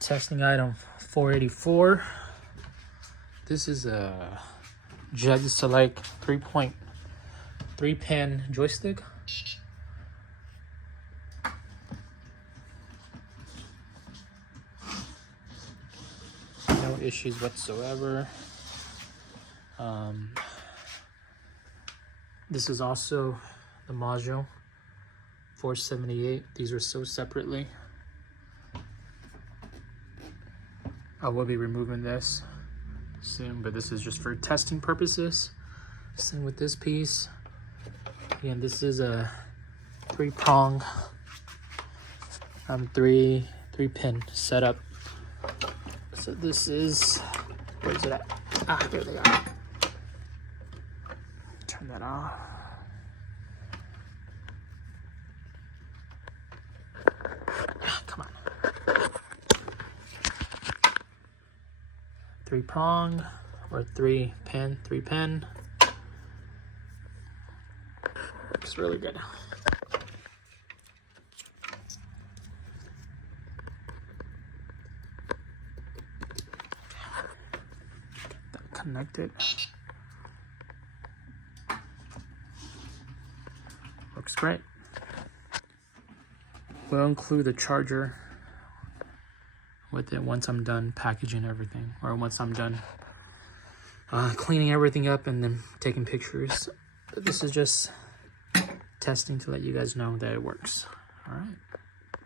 Testing item 484. This is a Jazzy Select 3.3 pin joystick. No issues whatsoever. This is also the module 478. These are sold separately. I will be removing this soon, but this is just for testing purposes. Same with this piece. Again, this is a 3-prong, 3-pin setup. So this is, where's it at? Ah, there they are. Turn that off. Ah, come on. 3-prong or 3-pin. Looks really good. Connected. Looks great. We'll include the charger with it once I'm done packaging everything, or once I'm done cleaning everything up and then taking pictures. But this is just testing to let you guys know that it works. All right.